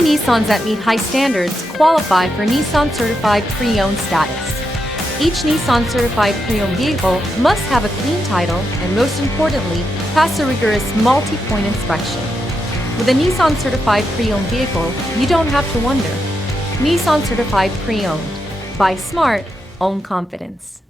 Only Nissans that meet high standards qualify for Nissan Certified Pre-Owned status. Each Nissan Certified Pre-Owned vehicle must have a clean title and, most importantly, pass a rigorous multi-point inspection. With a Nissan Certified Pre-Owned vehicle, you don't have to wonder. Nissan Certified Pre-Owned. Buy smart, own confidence.